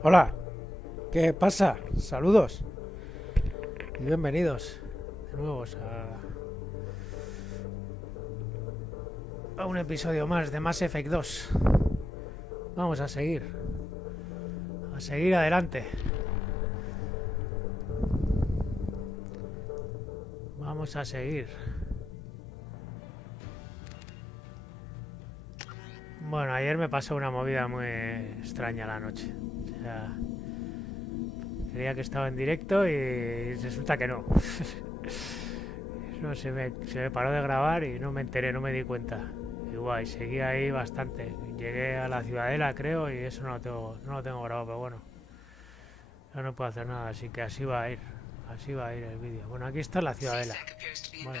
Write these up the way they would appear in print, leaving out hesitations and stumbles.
Hola, ¿qué pasa? Saludos y bienvenidos de nuevo a un episodio más de Mass Effect 2. Vamos a seguir adelante. Vamos a seguir. Bueno, ayer me pasó una movida muy extraña la noche. O sea, creía que estaba en directo y resulta que no. No, se me paró de grabar y no me enteré, no me di cuenta. Y guay, seguí ahí bastante. Llegué a la Ciudadela, creo, y eso no lo tengo grabado, pero bueno, ya no puedo hacer nada, así que así va a ir el vídeo. Bueno, aquí está la Ciudadela. Vale.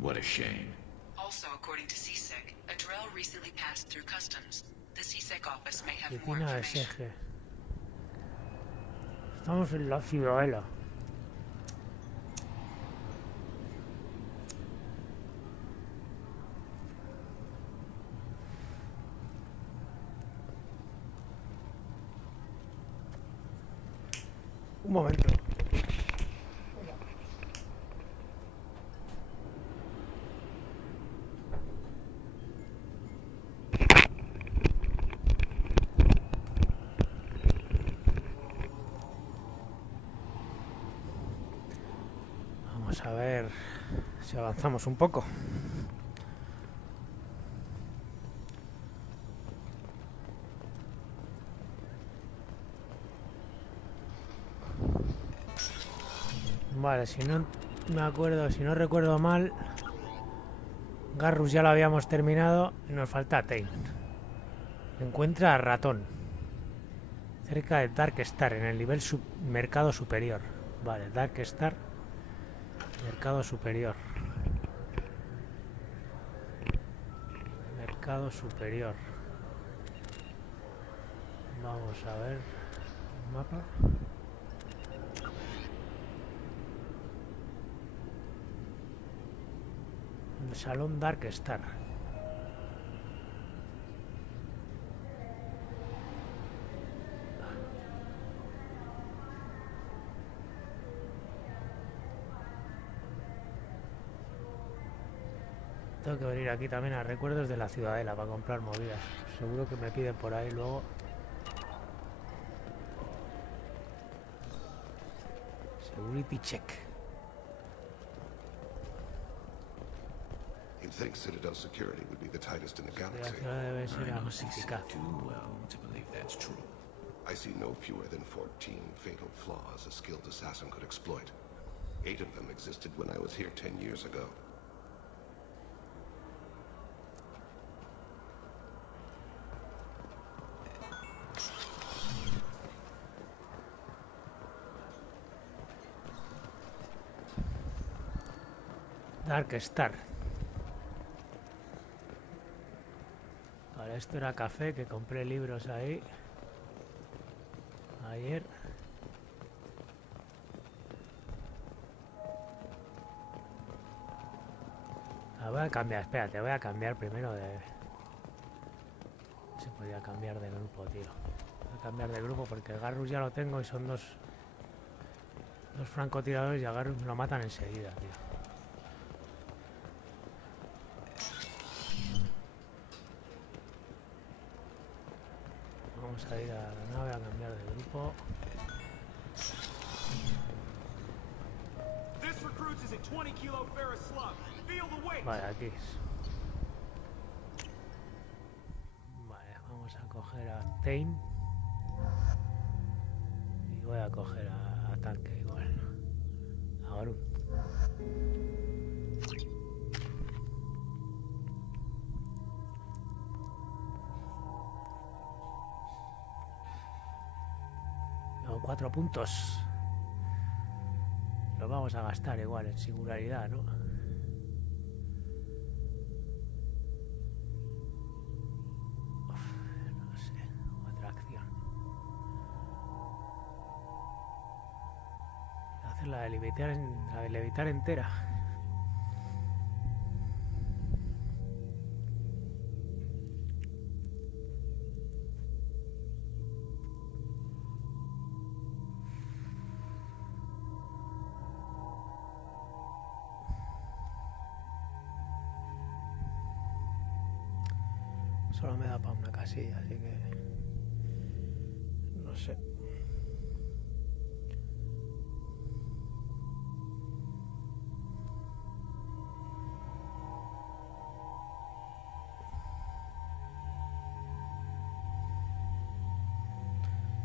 What a shame. Also, according to CSEC, a drill recently passed through customs. The CSEC office may have more Oficina de information. SG. Estamos en la Ciudadela. Un momento. Vamos a ver si avanzamos un poco. Vale, si no recuerdo mal, Garrus ya lo habíamos terminado y nos falta Tain. Encuentra a Ratón cerca de Dark Star en el nivel mercado superior. Vale, Dark Star, mercado superior. Mercado superior. Vamos a ver el mapa. El Salón Dark Star. Tengo que venir aquí también a recuerdos de la Ciudadela para comprar movidas. Seguro que me piden por ahí luego. Security check. You'd think Citadel security would be the tightest in the La galaxy. ciudad debe ser I know amplificada. CSEC too well to believe that's true. I see no fewer than 14 fatal flaws a skilled assassin could exploit. 8 of them existed when I was here 10 years ago. Dark Star. Vale, esto era café, que compré libros ahí ayer. La voy a cambiar, espérate, voy a cambiar primero de... No se podía cambiar de grupo, tío. Voy a cambiar de grupo porque el Garrus ya lo tengo y son dos francotiradores y a Garrus me lo matan enseguida, tío. Vamos a ir a la nave a cambiar de grupo. Vale, aquí. Vale, vamos a coger a Tain. Y voy a coger a Tanque igual. A Garun. Tengo 4 puntos. Los vamos a gastar igual en singularidad, ¿no? No sé, otra acción. Hacer la de levitar entera. Solo me da para una casilla, así que... no sé.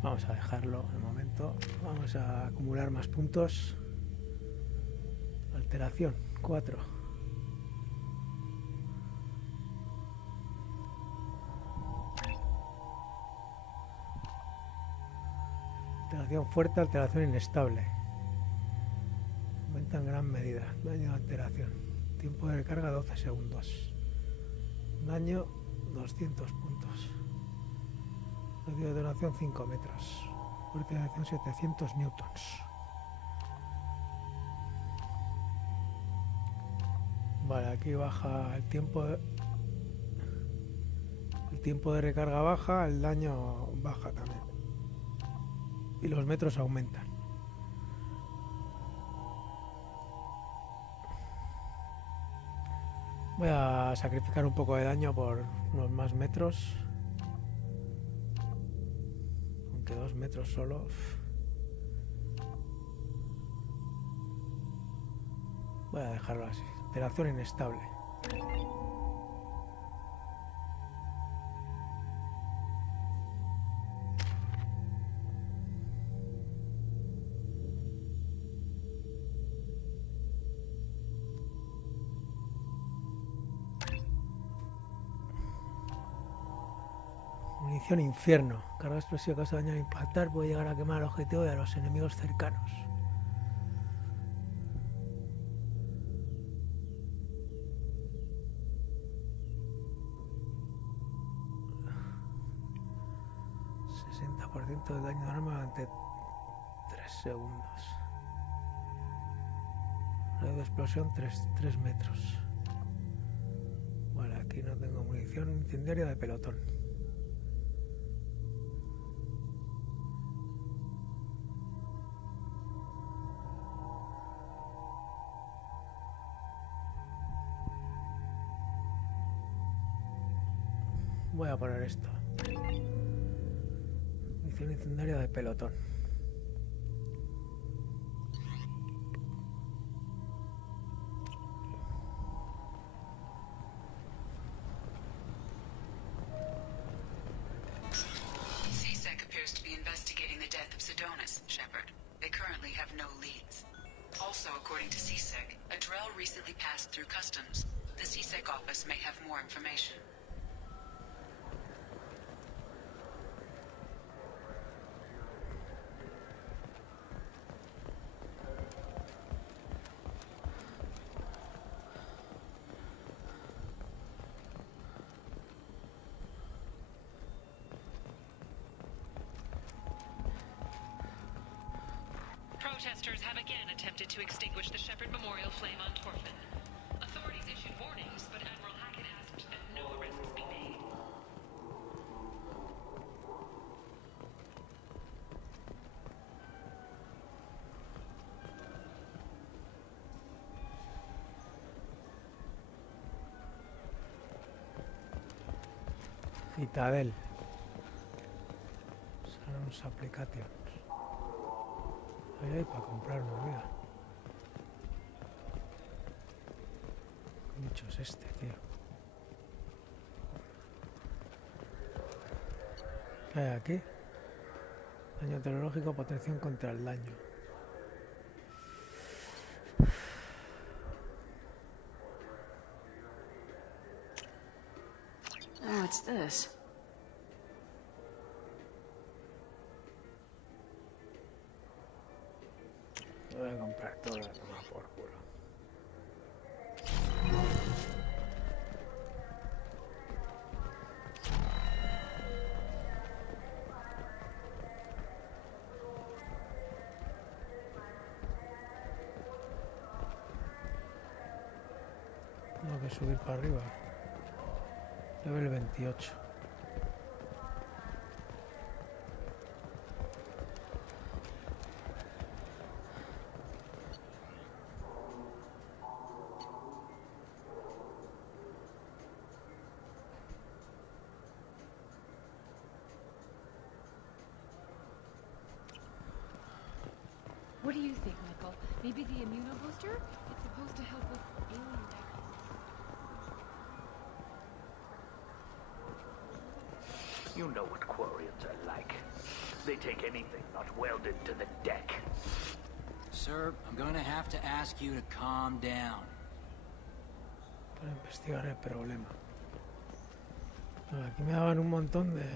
Vamos a dejarlo de momento. Vamos a acumular más puntos. Alteración, 4. Alteración fuerte, alteración inestable. Aumenta en gran medida. Daño de alteración. Tiempo de recarga 12 segundos. Daño 200 puntos. Radio de duración 5 metros. Fuerza de acción 700 newtons. Vale, aquí baja el tiempo de recarga baja, el daño baja también. Y los metros aumentan. Voy a sacrificar un poco de daño por unos más metros. Aunque 2 metros solo. Voy a dejarlo así. Alteración inestable. Munición infierno. Carga explosiva causa daño al impactar. Puede llegar a quemar al objetivo y a los enemigos cercanos. De daño de arma durante 3 segundos. Radio de explosión 3 metros. Vale, aquí no tengo munición incendiaria de pelotón. Voy a poner esto. Munición incendiaria de pelotón. CSEC appears to be investigating the death of Sidonis, Shepard. They currently have no leads. Also, according to CSEC, a Drell recently passed through customs. The CSEC office may have more information. Protesters have again attempted to extinguish the Shepard Memorial flame on Torfin. Authorities issued warnings, but Admiral Hackett asked that no arrests be made. Ciudadela. Salons applications. Ahí hay para comprar movida. ¿Qué bicho es este, tío? ¿Qué hay aquí? Daño tecnológico, protección contra el daño. Oh, what's this? Voy a comprar todo, a tomar por culo. Tengo que subir para arriba. Level 28. What do you think, Michael? Maybe the immunobooster? It's supposed to help with alien tech. You know what Quarians are like. They take anything not welded to the deck. Sir, I'm gonna have to ask you to calm down. Para investigar el problema. Aquí me daban un montón de...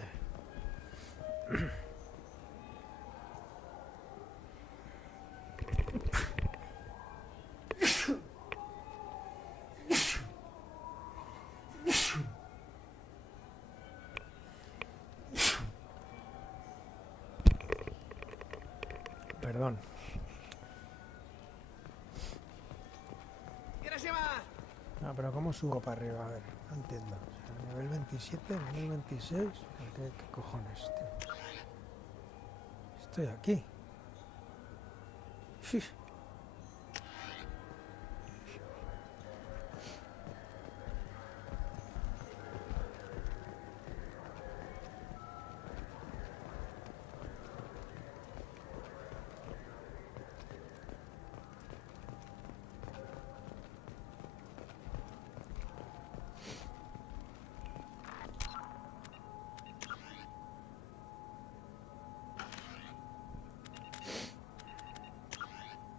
Perdón. Ah, pero ¿cómo subo para arriba? A ver, no entiendo. O sea, nivel 27, nivel 26. ¿Qué cojones, tío? Estoy aquí. Uf.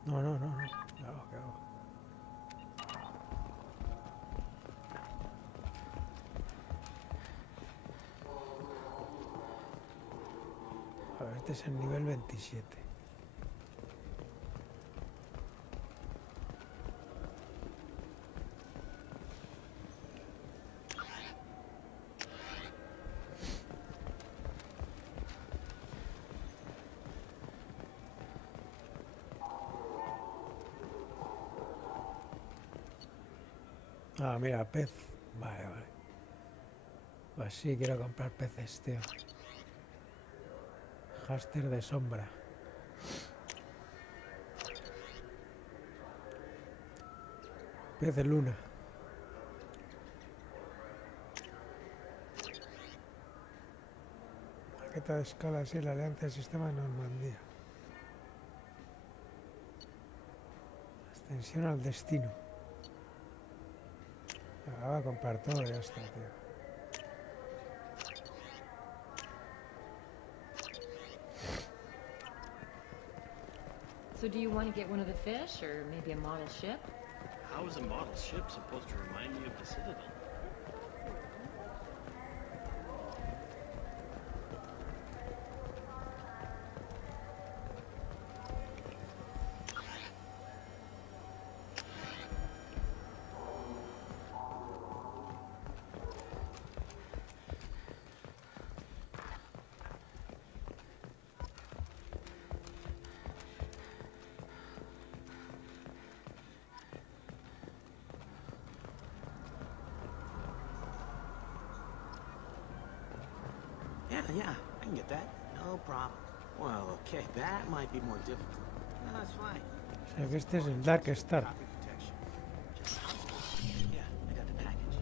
No. ¿Qué hago? A ver, este es el nivel 27. Ah, mira, pez. Vale. Pues sí, quiero comprar peces, tío. Háster de sombra. Pez de luna. Maqueta de escala, sí, la Alianza del Sistema de Normandía. Ascensión al destino. Voy a comprar todo y ya está, tío. So do you want to get one of the fish, or maybe a model ship? How is a model ship supposed to remind me of the Citadel? Yeah, I can get that. No problem. Well, okay, that might be more difficult. No, that's fine. O sea que este es el Dark Star. Copy protection. Yeah, I got the package.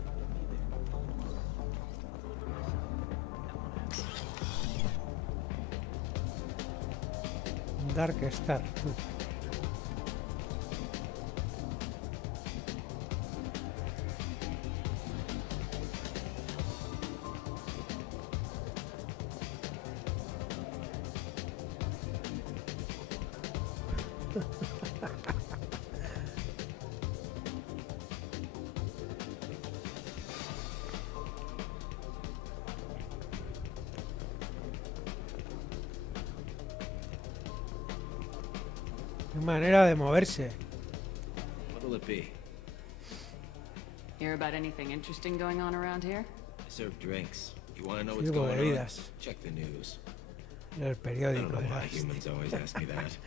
Be there. Dark Star, tú. Qué manera de moverse. What'll it be? Hear about anything interesting going on around here? I serve drinks. You want to know what's Sirvo going on? bebidas. Check the news. El I don't periódico. know why Verás. humans always ask me that.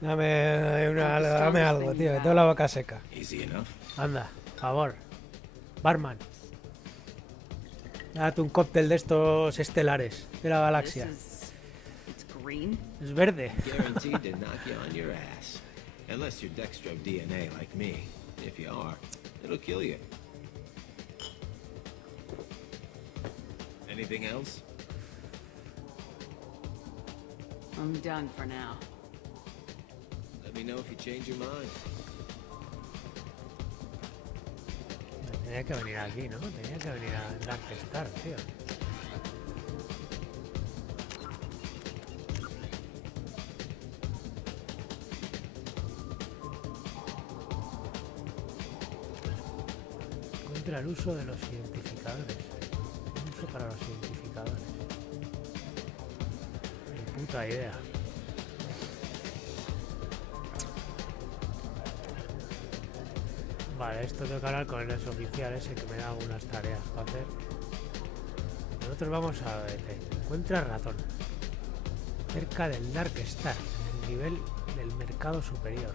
Dame algo, tío, que tengo la boca seca. Easy enough. Anda, favor. Barman. Date un cóctel de estos estelares de la galaxia. It's green. Es verde. Guaranteed to knock you on your ass. Unless you're dextro DNA like me. If you are, it'll kill you. Anything else? I'm done for now. me know if you change your mind. Tenía que venir aquí, ¿no? Tenía que venir a Dark Star, tío. Encuentra el uso de los identificadores. Un uso para los identificadores. Ni puta idea. Vale, esto tengo que hablar con el oficial ese que me da algunas tareas para hacer. Nosotros vamos a ver. Encuentra ratón. Cerca del Dark Star, en el nivel del mercado superior.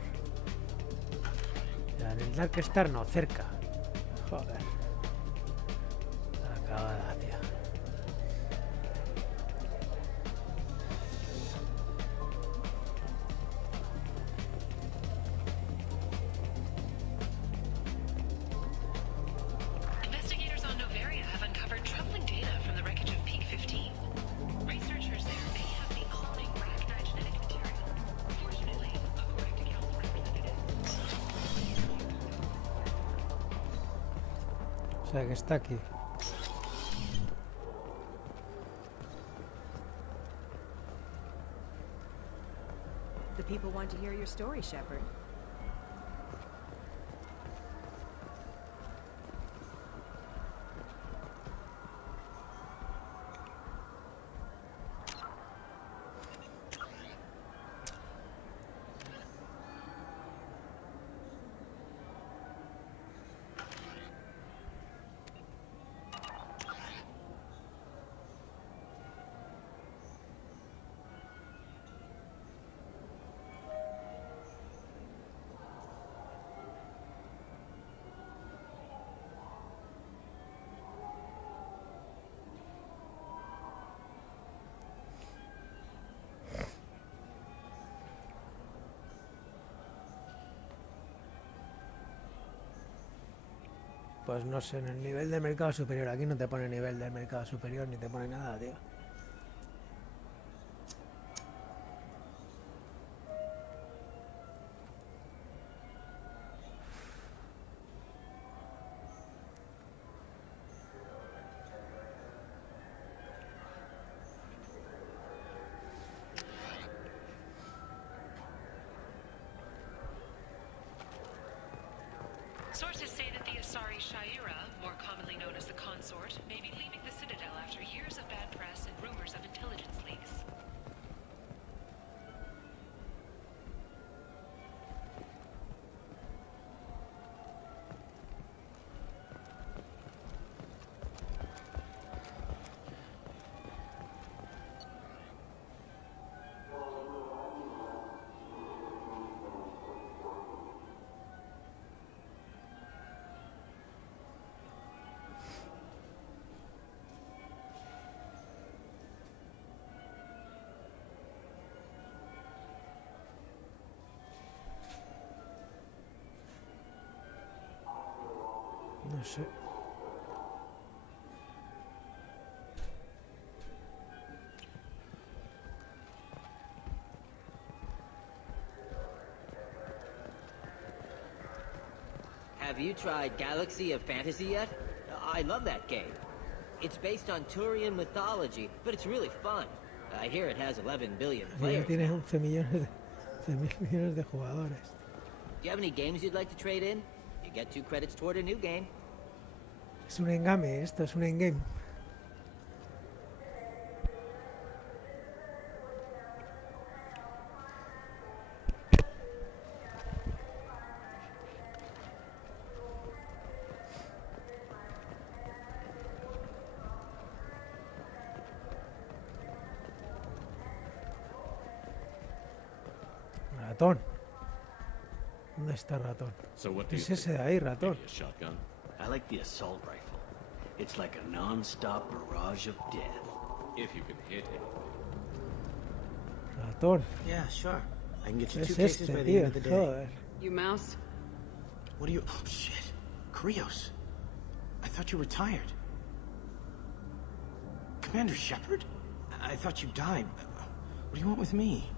Ya, en el Dark Star no, cerca. Joder. Acabada, tío. Investigators on Novaria have uncovered troubling data from the wreckage of Peak 15. Researchers there may have been cloning arachnid genetic material. Fortunately, according to council representatives. O sea que está aquí. The people want to hear your story, Shepard. Pues no sé, en el nivel del mercado superior. Aquí no te pone nivel del mercado superior ni te pone nada, tío. Sources say that the Asari Shaira, more commonly known as the Consort, may be leaving the Citadel after years of bad press and rumors of intelligence leaks. No sé. Have you tried Galaxy of Fantasy yet? I love that game. It's based on Turian mythology, but it's really fun. I hear it has 11 billion Ya players. tiene 11 millones de jugadores. Do you have any games you'd like to trade in? You get 2 credits toward a new game. Es un engame, esto es un endgame. Ratón. ¿Dónde está ratón? ¿Qué es ese de ahí, ratón? Shotgun. I like the assault rifle. It's like a non-stop barrage of death. If you can hit it. Ratón. Yeah, sure. I can get you ¿Qué 2 es cases este, by the tío? end of the day. Joder. You mouse? What are you... Oh, shit. Krios. I thought you were retired. Commander Shepard? I thought you died. What do you want with me?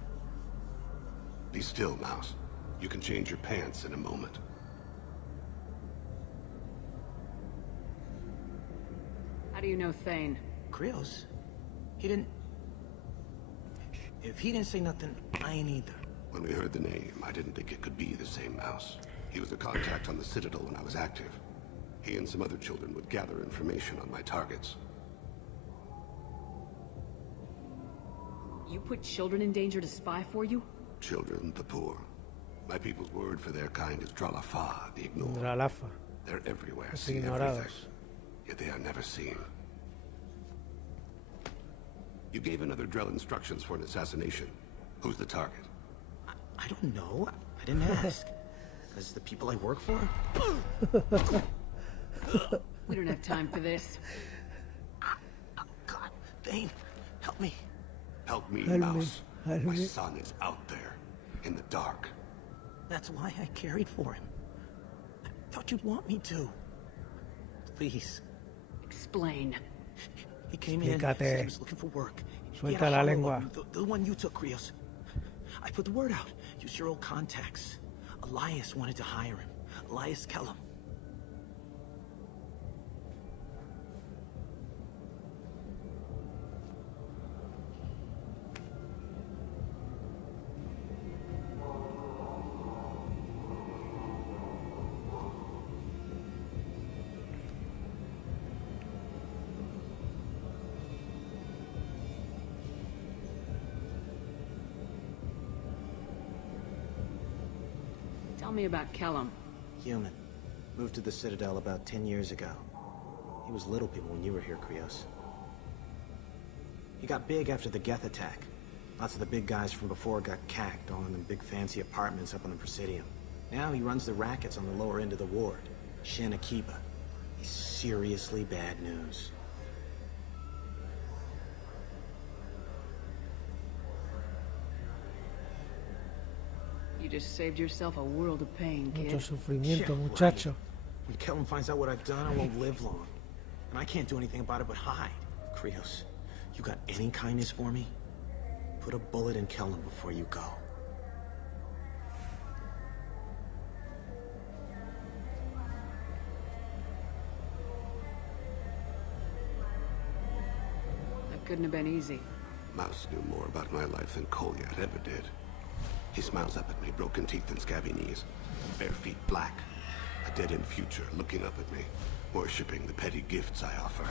Be still, Mouse. You can change your pants in a moment. How do you know Thane? Krios? He didn't... If he didn't say nothing, I ain't either. When we heard the name, I didn't think it could be the same mouse. He was a contact on the Citadel when I was active. He and some other children would gather information on my targets. You put children in danger to spy for you? Children, the poor. My people's word for their kind is Dralafa, the ignored. Dralafa. They're everywhere, Los see ignorados. everything. Yet they are never seen. You gave another Drell instructions for an assassination. Who's the target? I don't know. I didn't ask. As the people I work for? We don't have time for this. God, Thane, help me. Help me, Help me, Mouse. help My me. son is out there, in the dark. That's why I carried for him. I thought you'd want me to. Please. Explain. He came in, Explícate. said he was looking for work. He had Suelta a la hollow lengua. on the one you took, Krios. I put the word out. Use your old contacts. Elias wanted to hire him. Elias Kellum. Tell me about Kellum. Human. Moved to the Citadel about 10 years ago. He was little people when you were here, Krios. He got big after the Geth attack. Lots of the big guys from before got cacked, all in them big fancy apartments up on the Presidium. Now he runs the rackets on the lower end of the ward. Shin Akiba. He's seriously bad news. You just saved yourself a world of pain, Mucho kid. sufrimiento, Yeah, muchacho. right. When Kellum finds out what I've done, I won't live long. And I can't do anything about it but hide. Krios, you got any kindness for me? Put a bullet in Kellum before you go. That couldn't have been easy. Mouse knew more about my life than Kolyat ever did. He smiles up at me, broken teeth and scabby knees. Bare feet black. A dead-end future looking up at me, worshipping the petty gifts I offer.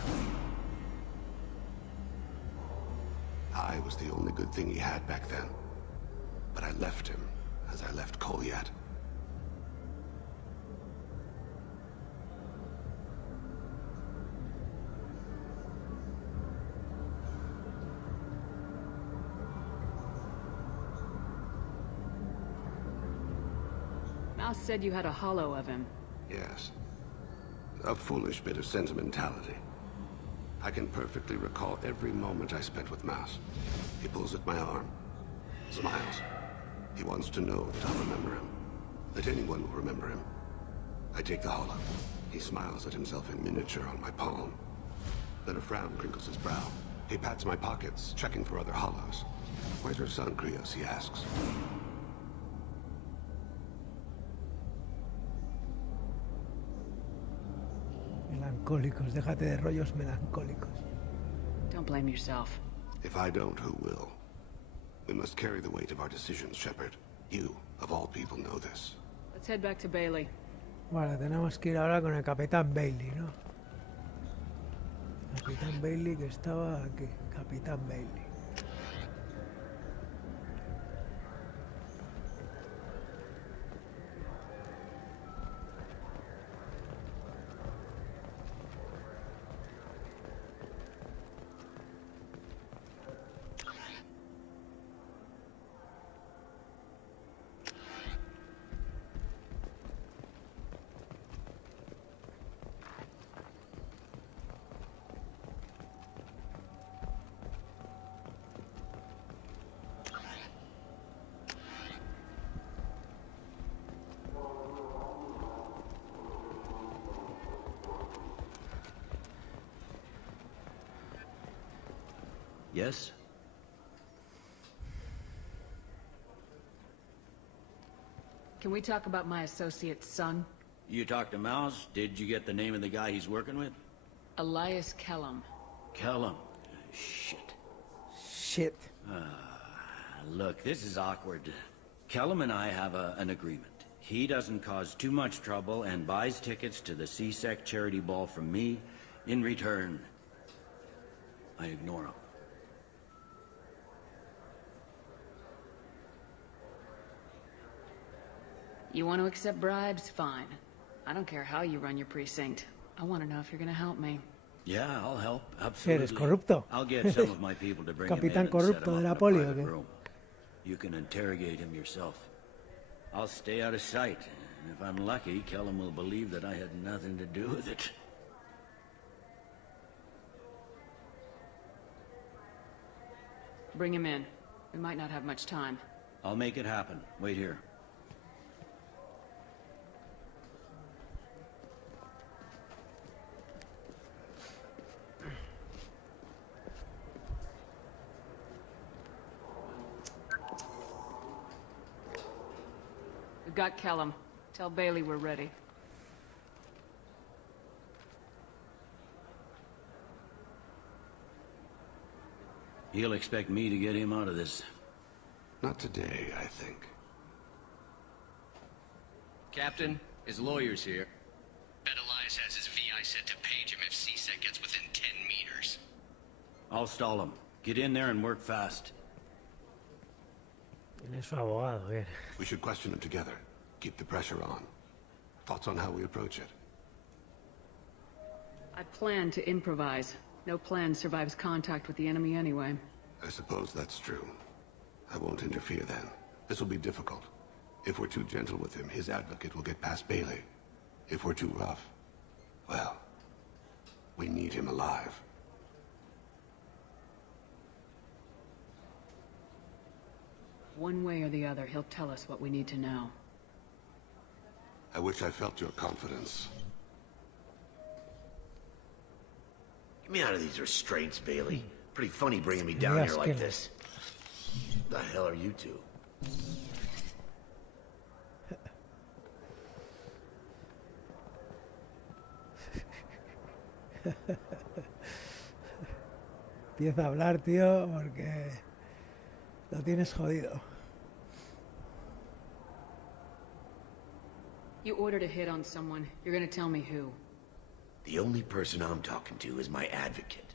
I was the only good thing he had back then. But I left him, as I left Kolyat. Mouse said you had a hollow of him. Yes. A foolish bit of sentimentality. I can perfectly recall every moment I spent with Mouse. He pulls at my arm. Smiles. He wants to know that I'll remember him. That anyone will remember him. I take the hollow. He smiles at himself in miniature on my palm. Then a frown crinkles his brow. He pats my pockets, checking for other hollows. Where's your son, Krios? He asks. Melancólicos, déjate de rollos melancólicos. Don't blame yourself. If I don't, who will? We must carry the weight of our decisions, Shepard. You, of all people, know this. Let's head back to Bailey. Vale, tenemos que ir ahora con el Capitán Bailey, ¿no? Capitán Bailey que estaba aquí. Capitán Bailey. Yes? Can we talk about my associate's son? You talked to Mouse? Did you get the name of the guy he's working with? Elias Kellum. Kellum. Shit. Shit. Look, this is awkward. Kellum and I have an agreement. He doesn't cause too much trouble and buys tickets to the CSEC charity ball from me. In return, I ignore him. You want to accept bribes? Fine. I don't care how you run your precinct. I want to know if you're gonna help me. Yeah, I'll help. Eres Absolutely. corrupto. I'll get some of my people to bring him in Capitán and set corrupto him de la up in a poli, ¿o private qué? room. You can interrogate him yourself. I'll stay out of sight. And if I'm lucky, Kellum will believe that I had nothing to do with it. Bring him in. We might not have much time. I'll make it happen. Wait here. We've got Kellum. Tell Bailey we're ready. He'll expect me to get him out of this. Not today, I think. Captain, his lawyer's here. Bet Elias has his VI set to page him if CSEC gets within 10 meters. I'll stall him. Get in there and work fast. Tienes su abogado, bien. We should question him together. Keep the pressure on. Thoughts on how we approach it? I plan to improvise. No plan survives contact with the enemy anyway. I suppose that's true. I won't interfere then. This will be difficult. If we're too gentle with him, his advocate will get past Bailey. If we're too rough, well, we need him alive. One way or the other, he'll tell us what we need to know. I wish I felt your confidence. Get me out of these restraints, Bailey. Pretty funny bringing me down here like this. The hell are you two? Empieza a hablar, tío, porque lo tienes jodido. You ordered a hit on someone. You're gonna tell me who. The only person I'm talking to is my advocate.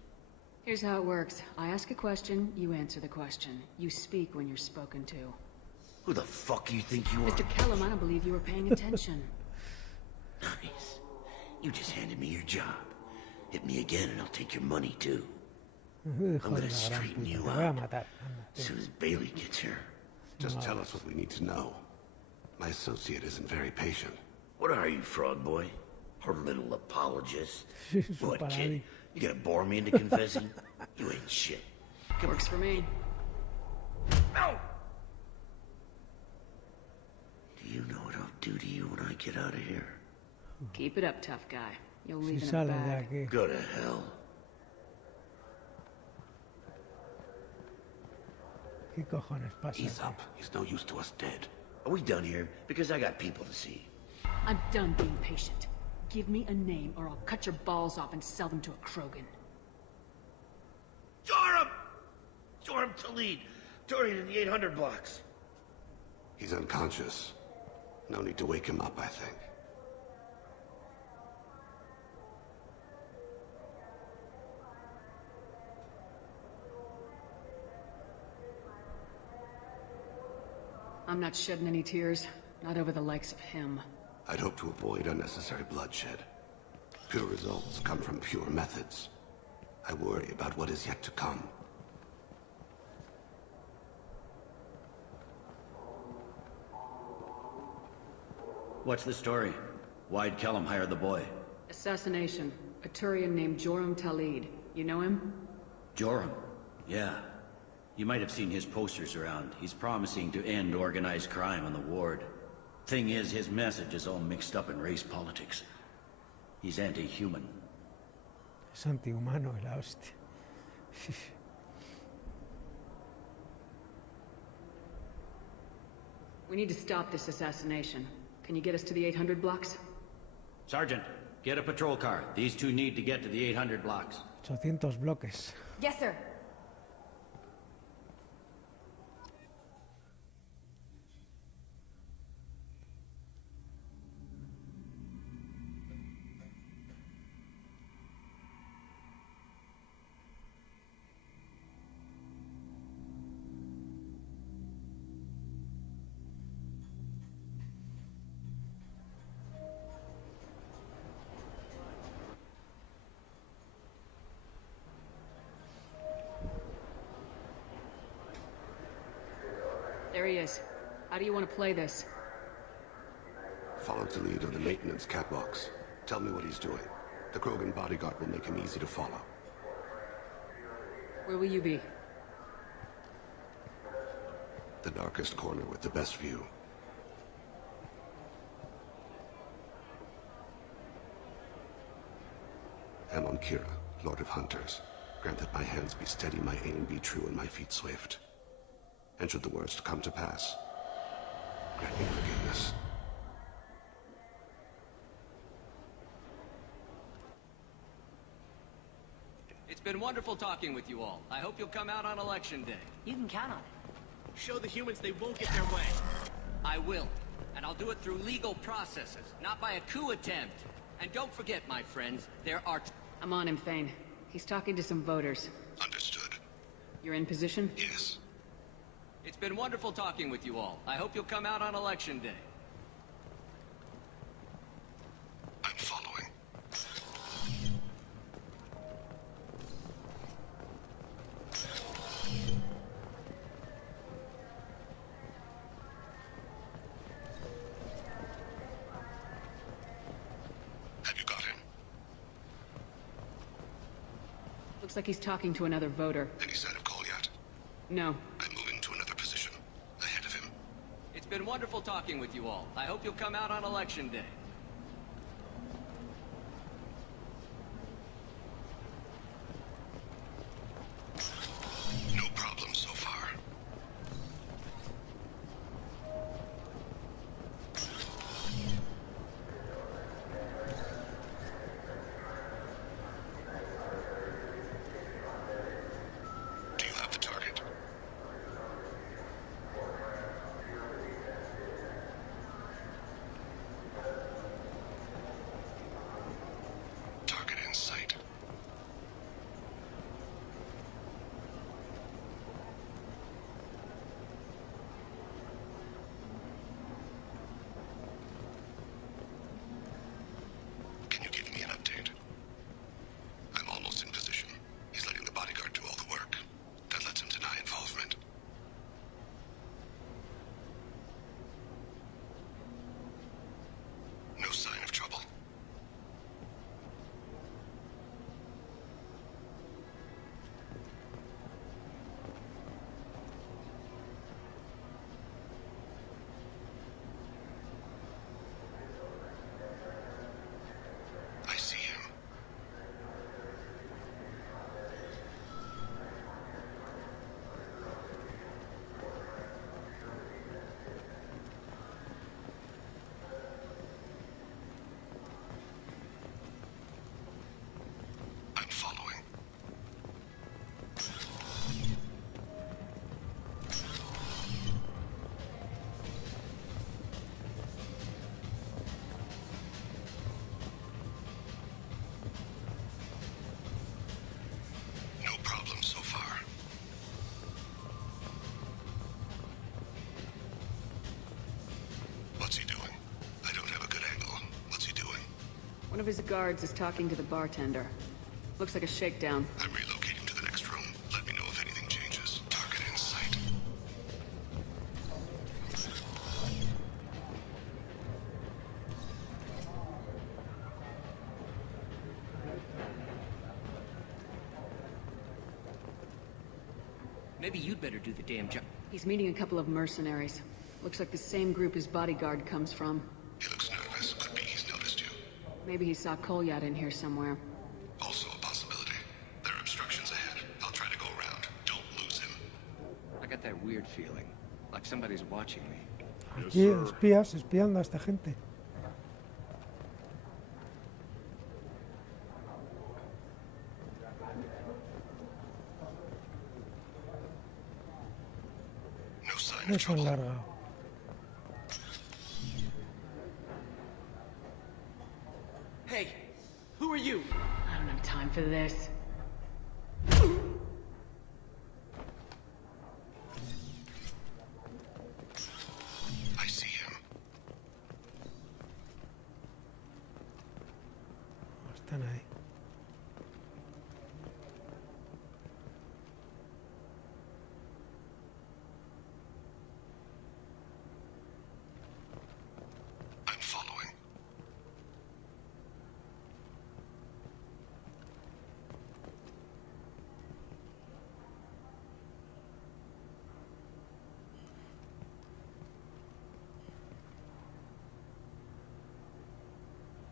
Here's how it works. I ask a question, you answer the question. You speak when you're spoken to. Who the fuck you think you are? Mr. Kellum, I don't believe you were paying attention. Nice. You just handed me your job. Hit me again and I'll take your money too. I'm gonna straighten you out as soon as Bailey gets here. Just tell us what we need to know. My associate isn't very patient. What are you, frog boy? Her little apologist? What, kid? You gonna bore me into confessing? You ain't shit. Works for me. No! Do you know what I'll do to you when I get out of here? Keep it up, tough guy. You'll leave in a bag. Go to hell. ¿Qué cojones pasa? He's up. He's no use to us dead. Are we done here? Because I got people to see. I'm done being patient. Give me a name or I'll cut your balls off and sell them to a Krogan. Joram! Joram Talid. Dorian in the 800 blocks. He's unconscious. No need to wake him up, I think. I'm not shedding any tears. Not over the likes of him. I'd hope to avoid unnecessary bloodshed. Pure results come from pure methods. I worry about what is yet to come. What's the story? Why'd Kellum hire the boy? Assassination. A Turian named Joram Talid. You know him? Joram? Yeah. You might have seen his posters around. He's promising to end organized crime on the ward. Thing is, his message is all mixed up in race politics. He's anti-human. Es antihumano, la hostia. We need to stop this assassination. Can you get us to the 800 blocks? Sergeant, get a patrol car. These two need to get to the 800 blocks. 800 bloques. Yes, sir. There he is. How do you want to play this? Follow the lead of the maintenance catwalks. Tell me what he's doing. The Krogan bodyguard will make him easy to follow. Where will you be? The darkest corner with the best view. I'm on Kira, Lord of Hunters. Grant that my hands be steady, my aim be true, and my feet swift. And should the worst come to pass, grant me forgiveness. It's been wonderful talking with you all. I hope you'll come out on election day. You can count on it. Show the humans they won't get their way. I will. And I'll do it through legal processes, not by a coup attempt. And don't forget, my friends, there are... I'm on him, Thane. He's talking to some voters. Understood. You're in position? Yes. It's been wonderful talking with you all. I hope you'll come out on election day. I'm following. Have you got him? Looks like he's talking to another voter. Any sign of call yet? No. I'm moving to another position. Ahead of him. It's been wonderful talking with you all. I hope you'll come out on election day. No problem so far. Do you have the target? Target in sight. Can you give me an update? I'm almost in position. He's letting the bodyguard do all the work. That lets him deny involvement. No sign of trouble. I see him. I'm following. No problem so far. What's he doing? I don't have a good angle. What's he doing? One of his guards is talking to the bartender. Looks like a shakedown. I'm relocating to the next room. Let me know if anything changes. Target in sight. Maybe you'd better do the damn job. He's meeting a couple of mercenaries. Looks like the same group his bodyguard comes from. He looks nervous. Could be he's noticed you. Maybe he saw Kolyat in here somewhere. Also a possibility. There are obstructions ahead. I'll try to go around. Don't lose him. I got that weird feeling, like somebody's watching me. Aquí espías espiando a esta gente. No se han largado. Hey, who are you? I don't have time for this. I see him. Están ahí. I'm following.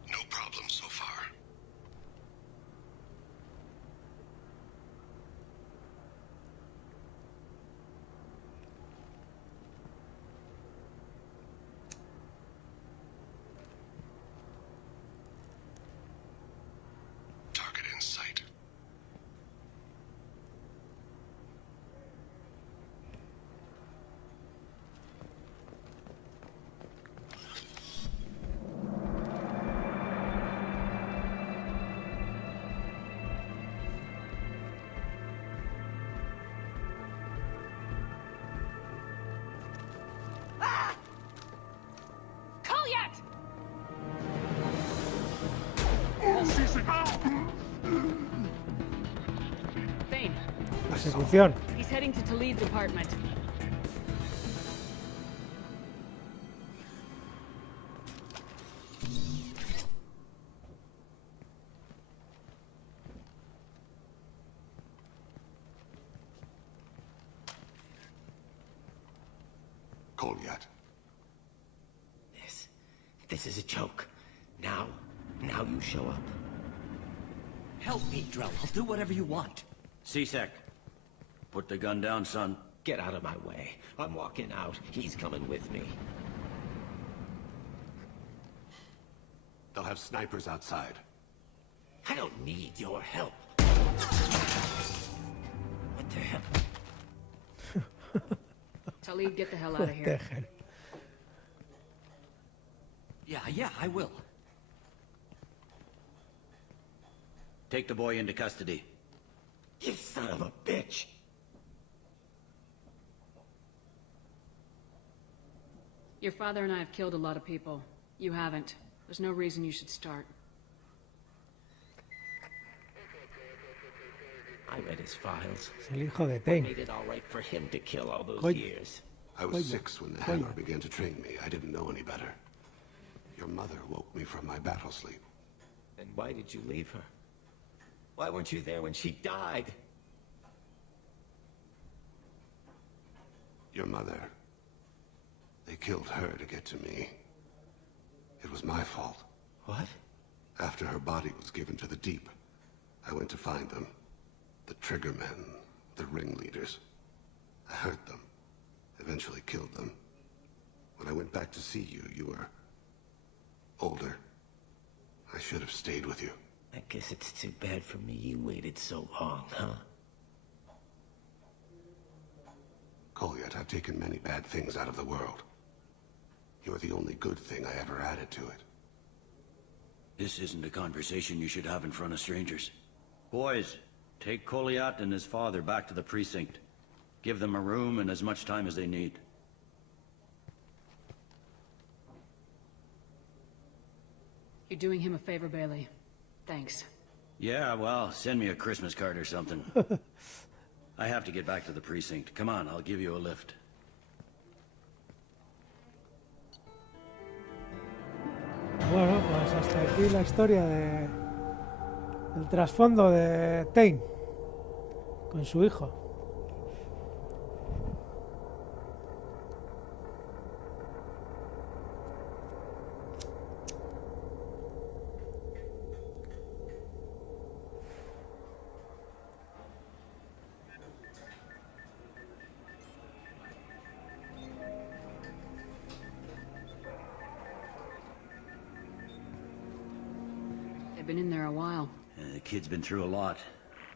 No problem so far. Target in sight. Kolyat! Thane, Persecución. he's heading to Talid's apartment. Kolyat. This is a joke. Now you show up. Help me, Drell. I'll do whatever you want. C-Sec, put the gun down, son. Get out of my way. I'm walking out. He's coming with me. They'll have snipers outside. I don't need your help. What the hell? Talid, get the hell out of What the here. hell? Yeah, I will. Take the boy into custody. You son of a bitch! Your father and I have killed a lot of people. You haven't. There's no reason you should start. I read his files. Es el hijo de What Thane. made it all right for him to kill all those Coño. years? I was Coño. 6 when the Coño. Hammer began to train me. I didn't know any better. Your mother woke me from my battle sleep. Then why did you leave her? Why weren't you there when she died? Your mother. They killed her to get to me. It was my fault. What? After her body was given to the Deep, I went to find them. The Triggermen, the ringleaders. I hurt them. Eventually killed them. When I went back to see you, you were older. I should have stayed with you. I guess it's too bad for me you waited so long, huh? Kolyat, I've taken many bad things out of the world. You're the only good thing I ever added to it. This isn't a conversation you should have in front of strangers. Boys, take Kolyat and his father back to the precinct. Give them a room and as much time as they need. You're doing him a favor, Bailey. Thanks. Yeah, well, send me a Christmas card or something. I have to get back to the precinct. Come on, I'll give you a lift. Bueno, pues hasta aquí la historia de el trasfondo de Thane con su hijo. I've been in there a while. The kid's been through a lot.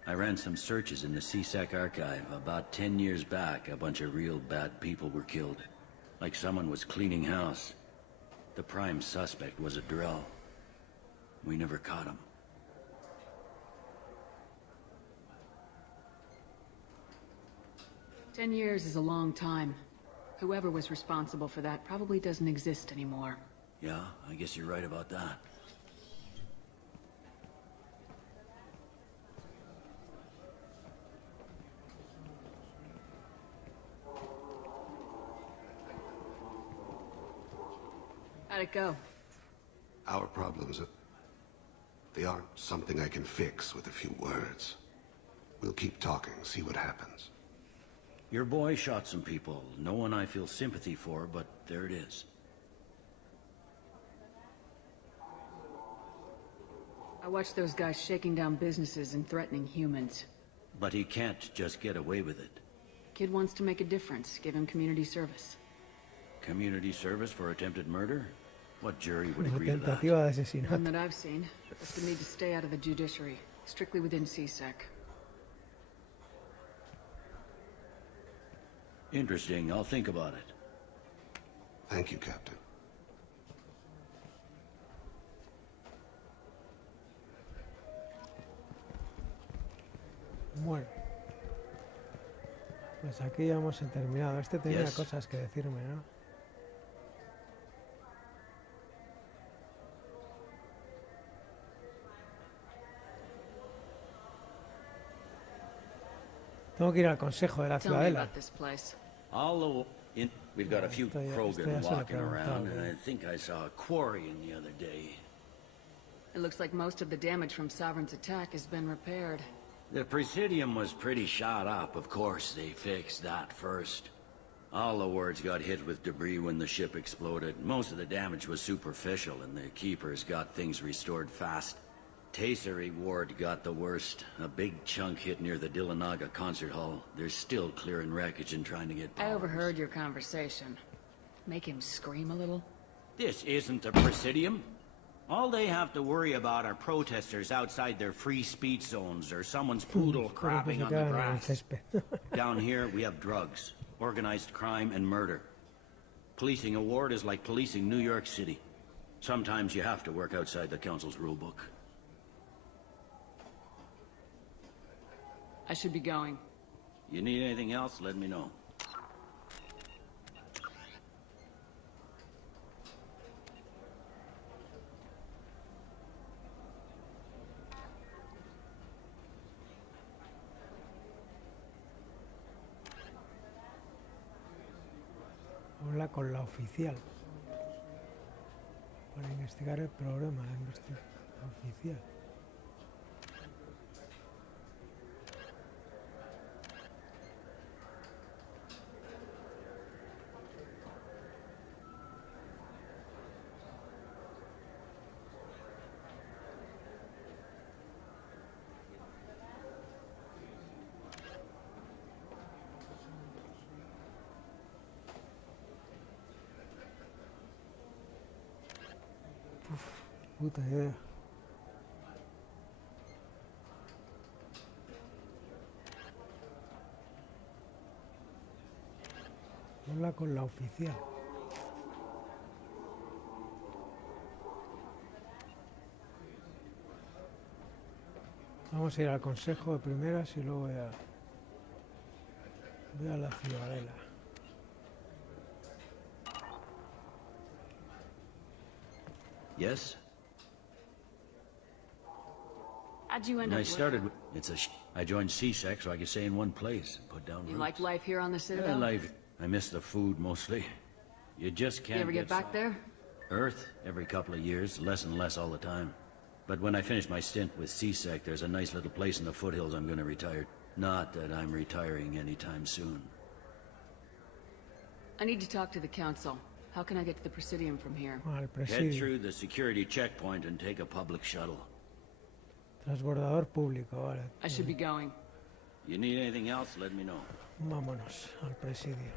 I ran some searches in the CSEC archive. About 10 years back, a bunch of real bad people were killed. Like someone was cleaning house. The prime suspect was a Drell. We never caught him. "10 years is a long time. Whoever was responsible for that probably doesn't exist anymore." Yeah, I guess you're right about that. How'd it go? Our problems, they aren't something I can fix with a few words. We'll keep talking, see what happens. Your boy shot some people. No one I feel sympathy for, but there it is. I watched those guys shaking down businesses and threatening humans. But he can't just get away with it. Kid wants to make a difference. Give him community service. Community service for attempted murder? What jury would agree to that? Tentativa de asesinato. None that I've seen. Just the need to stay out of the judiciary. Strictly within CSEC. Interesting. I'll think about it. Thank you, Captain. Bueno. Pues aquí ya hemos terminado. Este tenía Yes. cosas que decirme, ¿no? Tengo que ir al consejo de la Tell me Ciudadela. about this place. We've got a few Esto ya Krogan se lo he walking around, preguntado. and I think I saw a quarry in the other day. It looks like most of the damage from Sovereign's attack has been repaired. The Presidium was pretty shot up. Of course, they fixed that first. All the wards got hit with debris when the ship exploded. Most of the damage was superficial, and the Keepers got things restored fast. Tasery Ward got the worst. A big chunk hit near the Dillanaga concert hall. They're still clearing wreckage and trying to get I powers. overheard your conversation. Make him scream a little? This isn't a Presidium. All they have to worry about are protesters outside their free speech zones or someone's poodle crapping on the grass. Down here, we have drugs, organized crime, and murder. Policing a ward is like policing New York City. Sometimes you have to work outside the council's rulebook. I should be going. You need anything else, let me know. Habla con la oficial. Para investigar el problema. La oficial. Puta idea. Habla con la oficial. Vamos a ir al consejo de primeras y luego voy a la Ciudadela. Yes? How'd you end When up I with- started, I joined CSEC so I could stay in one place, put down You roots. like life here on the Citadel? Life. I miss the food mostly. You just can't You ever get back there? Earth, every couple of years, less and less all the time. But when I finish my stint with CSEC, there's a nice little place in the foothills I'm gonna retire. Not that I'm retiring anytime soon. I need to talk to the council. How can I get to the Presidium from here? Al Head presidio. through the security checkpoint and take a public shuttle. Transbordador público, vale. I should be going. You need anything else, let me know. Vámonos al presidio.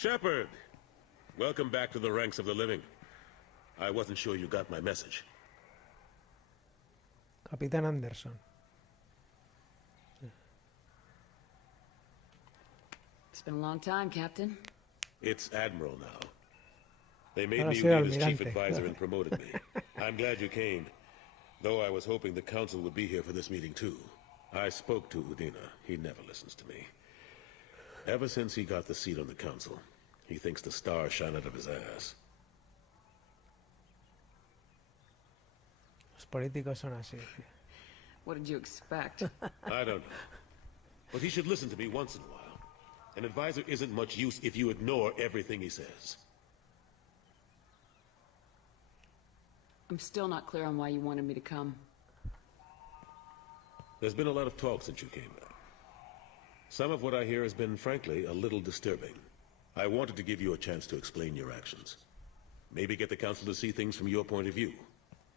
Shepard! Welcome back to the ranks of the living. I wasn't sure you got my message. Capitán Anderson. It's been a long time, Captain. It's Admiral now. They made Ahora me soy Udina's chief almirante. advisor and promoted me. I'm glad you came, though I was hoping the Council would be here for this meeting too. I spoke to Udina. He never listens to me. Ever since he got the seat on the Council, he thinks the stars shine out of his ass. Los políticos son así. What did you expect? I don't know. But he should listen to me once in a while. An advisor isn't much use if you ignore everything he says. I'm still not clear on why you wanted me to come. There's been a lot of talk since you came back. Some of what I hear has been, frankly, a little disturbing. I wanted to give you a chance to explain your actions. Maybe get the Council to see things from your point of view.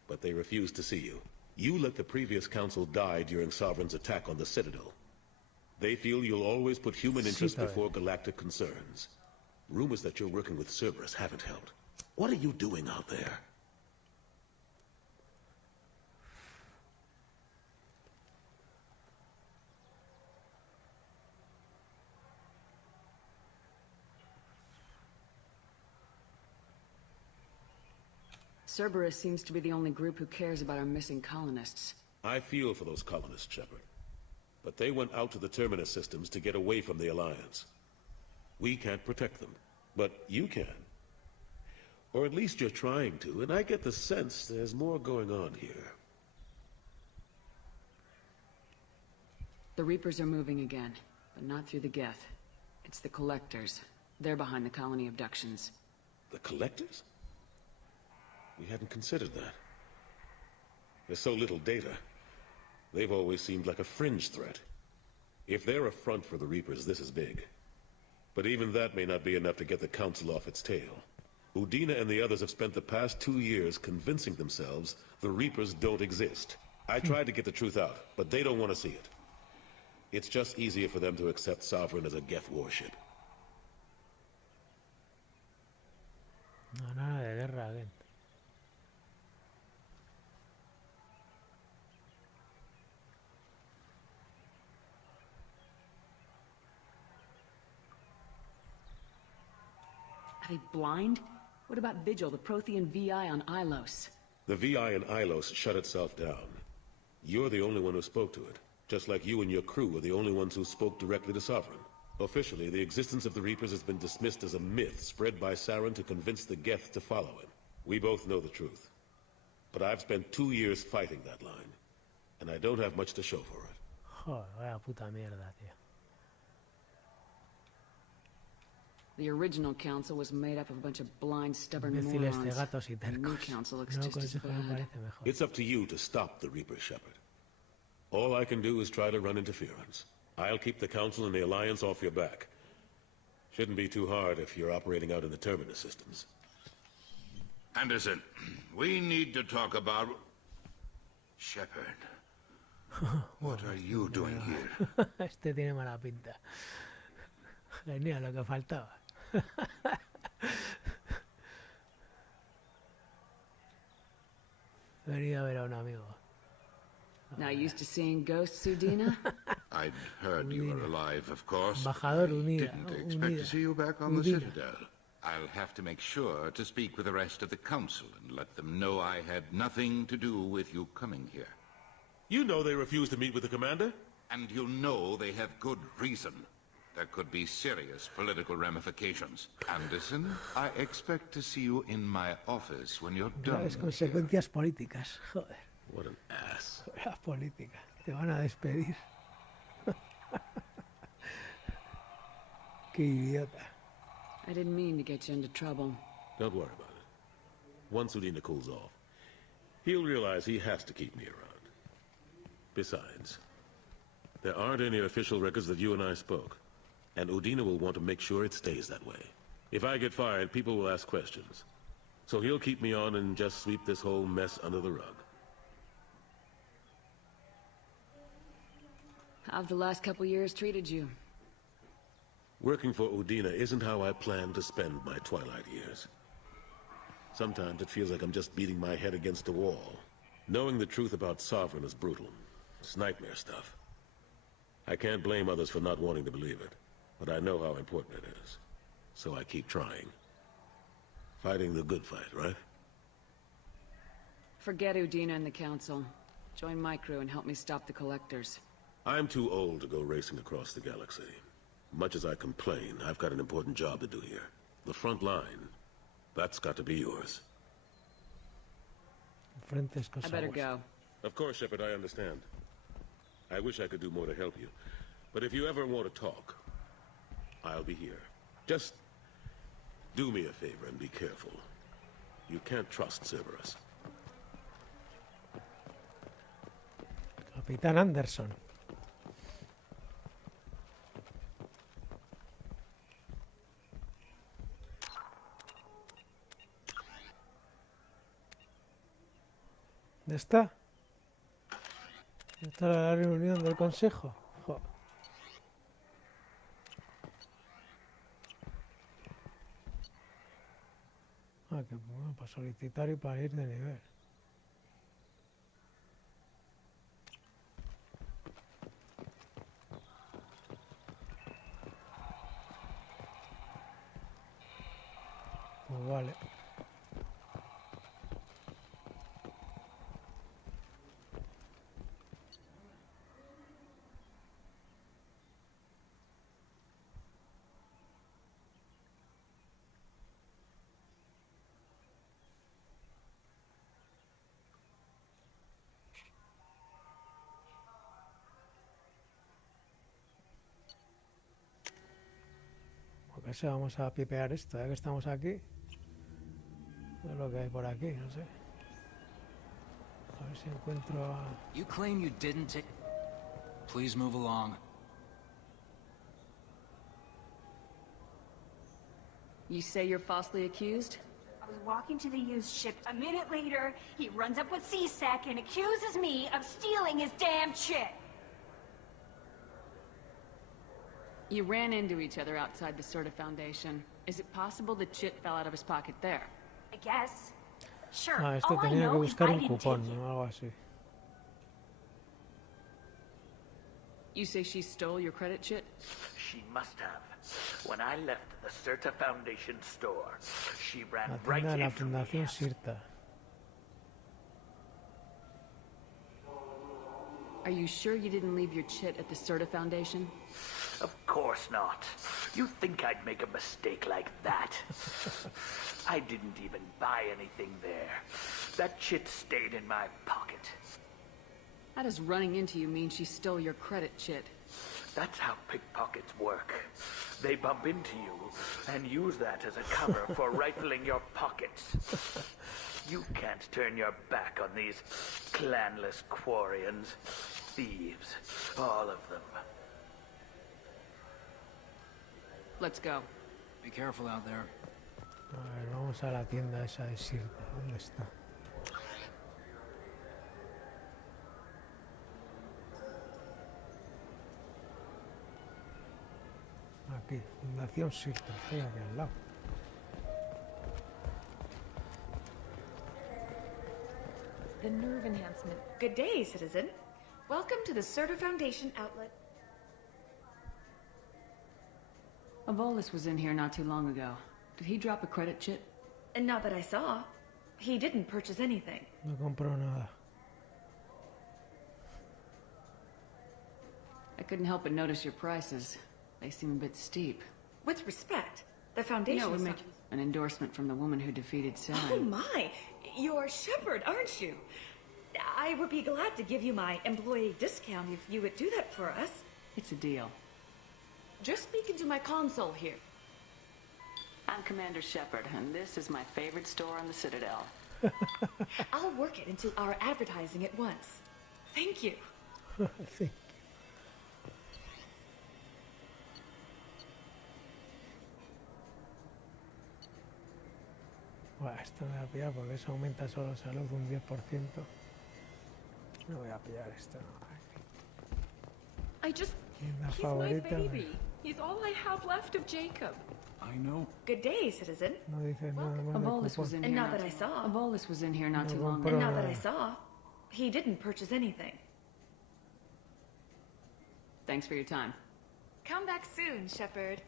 But they refused to see you. You let the previous Council die during Sovereign's attack on the Citadel. They feel you'll always put human interest before galactic concerns. Rumors that you're working with Cerberus haven't helped. What are you doing out there? Cerberus seems to be the only group who cares about our missing colonists. I feel for those colonists, Shepard. But they went out to the Terminus systems to get away from the Alliance. We can't protect them, but you can. Or at least you're trying to, and I get the sense there's more going on here. The Reapers are moving again, but not through the Geth. It's the Collectors. They're behind the colony abductions. The Collectors? We hadn't considered that. There's so little data. They've always seemed like a fringe threat. If they're a front for the Reapers, this is big. But even that may not be enough to get the Council off its tail. Udina and the others have spent the past 2 years convincing themselves the Reapers don't exist. I tried to get the truth out, but they don't want to see it. It's just easier for them to accept Sovereign as a Geth warship. No, nada de guerra, agente. Are they blind? What about Vigil, the Prothean VI on Ilos? The VI in Ilos shut itself down. You're the only one who spoke to it. Just like you and your crew are the only ones who spoke directly to Sovereign. Officially, the existence of the Reapers has been dismissed as a myth spread by Saren to convince the Geth to follow him. We both know the truth. But I've spent 2 years fighting that line. And I don't have much to show for it. Joder, vaya puta mierda, tío. The original council was made up of a bunch of blind, stubborn Imbéciles, morons. cegatos y The new tercos. council looks No just as consejo me bad. parece mejor. It's up to you to stop the Reaper, Shepard. All I can do is try to run interference. I'll keep the Council and the Alliance off your back. Shouldn't be too hard if you're operating out in the Terminus systems. Anderson, we need to talk about... Shepard. What are you doing here? Este tiene mala pinta. Genial, lo que faltaba. He venido a ver a un amigo. Now used to seeing ghosts, Udina? I'd heard you were alive, of course. Embajador Unida. Didn't expect Unida. to see you back on the Udina. Citadel. I'll have to make sure to speak with the rest of the Council and let them know I had nothing to do with you coming here. You know they refused to meet with the Commander? And you know they have good reason. There could be serious political ramifications. Anderson, I expect to see you in my office when you're done. Graves consecuencias políticas. Joder. What an ass. La política. Te van a despedir. Qué idiota. I didn't mean to get you into trouble. Don't worry about it. Once Udina cools off, he'll realize he has to keep me around. Besides, there aren't any official records that you and I spoke. And Udina will want to make sure it stays that way. If I get fired, people will ask questions. So he'll keep me on and just sweep this whole mess under the rug. How have the last couple years treated you? Working for Udina isn't how I planned to spend my twilight years. Sometimes it feels like I'm just beating my head against a wall. Knowing the truth about Sovereign is brutal. It's nightmare stuff. I can't blame others for not wanting to believe it, but I know how important it is. So I keep trying. Fighting the good fight, right? Forget Udina and the Council. Join my crew and help me stop the Collectors. I'm too old to go racing across the galaxy. Much as I complain, I've got an important job to do here. The front line, that's got to be yours. I better go. Of course, Shepard, I understand. I wish I could do more to help you. But if you ever want to talk, I'll be here. Just do me a favor and be careful. You can't trust Cerberus. Capitán Anderson. ¿Dónde está? ¿Dónde está la reunión del consejo? Jo. Ah, que bueno, para solicitar y para ir de nivel. Pues vale. Porque vamos a pipear esto, ya que estamos aquí. Es lo que hay por aquí, no sé. A ver si encuentro a... You claim you didn't take... Please move along. You say you're falsely accused? I was walking to the used ship. A minute later, he runs up with C-Sec and accuses me of stealing his damn chit. You ran into each other outside the Sorta Foundation. Is it possible the chit fell out of his pocket there? I guess. Sure. Ah, esto All I tenía que know is buscar I un didn't cupón take it. o algo así. You say she stole your credit chit? She must have. When I left the Certa Foundation store, she ran La right tienda de la into me. Fundación Sirta. Are you sure you didn't leave your chit at the Sorta Foundation? Of course not. You think I'd make a mistake like that? I didn't even buy anything there. That chit stayed in my pocket. How does running into you mean she stole your credit chit? That's how pickpockets work. They bump into you and use that as a cover for rifling your pockets. You can't turn your back on these clanless Quarians. Thieves, all of them. Let's go. Be careful out there. A ver, vamos a la tienda esa de Sirta. ¿Dónde está? Aquí, Fundación Sirta. Estoy aquí al lado. The nerve enhancement. Good day, citizen. Welcome to the Certa Foundation outlet. Avolis was in here not too long ago. Did he drop a credit chit? And not that I saw. He didn't purchase anything. No compró nada. I couldn't help but notice your prices. They seem a bit steep. With respect, the Foundation we is make not... an endorsement from the woman who defeated Sam. Oh my! You're Shepard, aren't you? I would be glad to give you my employee discount if you would do that for us. It's a deal. Just speaking to my console here. I'm Commander Shepard, and this is my favorite store on the Citadel. I'll work it into our advertising at once. Thank you. Sí. Bueno, esto me voy a pillar porque eso aumenta solo salud un 10%. No voy a pillar esto, no. I just... Tienda He's my favorita. baby. He's all I have left of Jacob. I know. Good day, citizen. No dice nada más de Abolis was cupón. in And here. now that I saw. Abolis was in here not too No long compró And ago. now that I nada. saw, he didn't purchase anything. Thanks for your time. Come back soon, Shepard.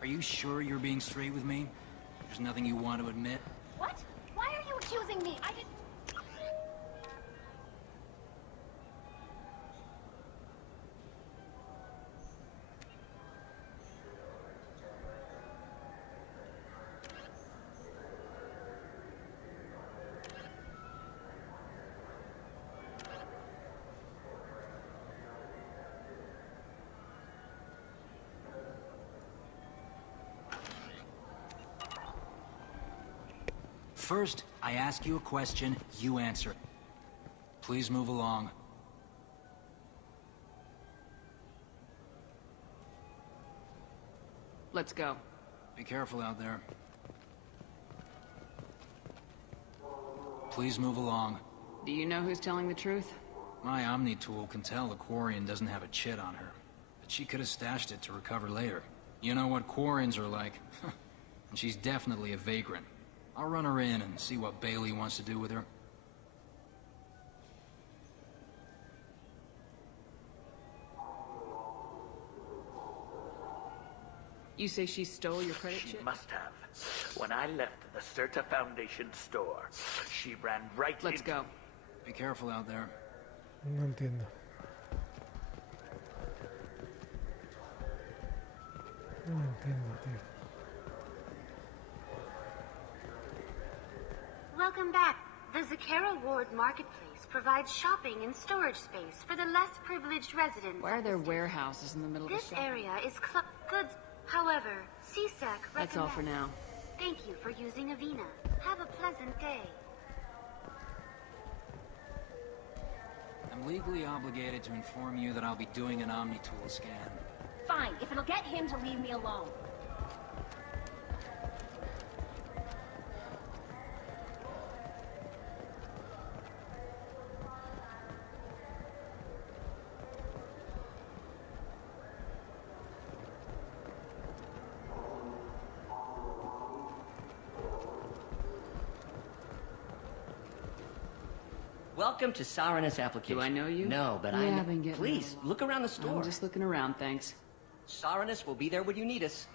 Are you sure you're being straight with me? There's nothing you want to admit? What? Why are you accusing me? I didn't... First, I ask you a question, you answer it. Please move along. Let's go. Be careful out there. Please move along. Do you know who's telling the truth? My Omni tool can tell the Quarian doesn't have a chit on her. But she could have stashed it to recover later. You know what Quarians are like. And she's definitely a vagrant. I'll run her in and see what Bailey wants to do with her. You say she stole your credit She chip? must have. When I left the Certa Foundation store, she ran right Let's into... go. Be careful out there. No entiendo. No entiendo, tío. Welcome back. The Zakera Ward Marketplace provides shopping and storage space for the less privileged residents. Why are there warehouses in the middle of This the shop? area is goods. However, CSEC That's all for now. Thank you for using Avena. Have a pleasant day. I'm legally obligated to inform you that I'll be doing an Omni tool scan. Fine, if it'll get him to leave me alone. Welcome to Saranus application. Do I know you? No, but Yeah, I know. I've been getting Please, a lot. look around the store. I'm just looking around, thanks. Saranus will be there when you need us.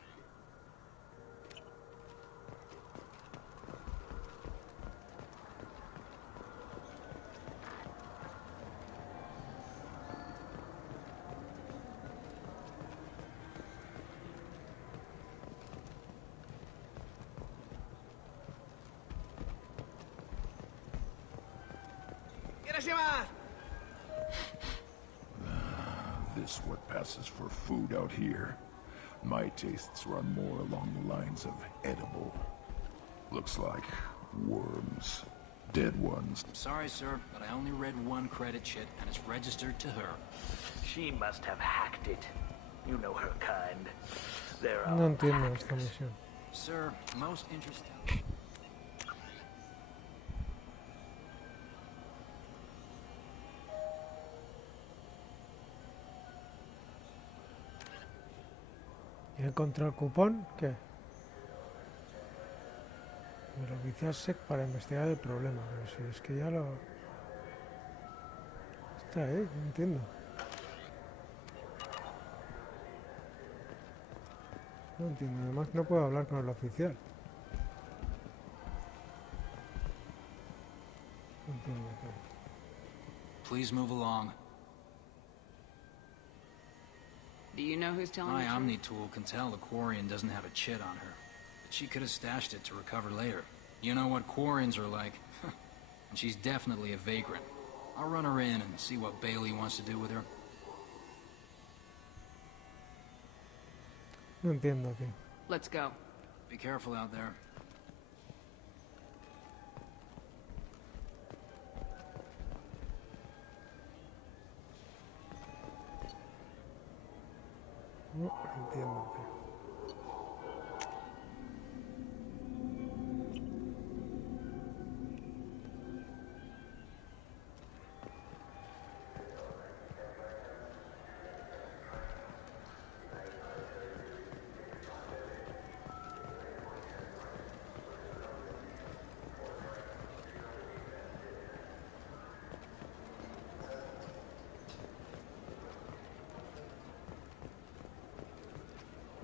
This what passes for food out here. My tastes run more along the lines of edible. Looks like worms. Dead ones. Sorry, sir, but I only read one credit chit, and it's registered to her. She must have hacked it. You know her kind. They're all No entiendo esta misión. Sir, most interesting. ¿Ya encontró el cupón? ¿Qué? El oficial SEC para investigar el problema. Pero si es que ya lo... Está ahí, no entiendo. No entiendo, además no puedo hablar con el oficial. No entiendo. Please move along. Do you know who's telling My the truth? Omni tool can tell the Quarian doesn't have a chit on her. But she could have stashed it to recover later. You know what Quarians are like. And she's definitely a vagrant. I'll run her in and see what Bailey wants to do with her. No entiendo, tío. Let's go. Be careful out there. No entiendo, tío.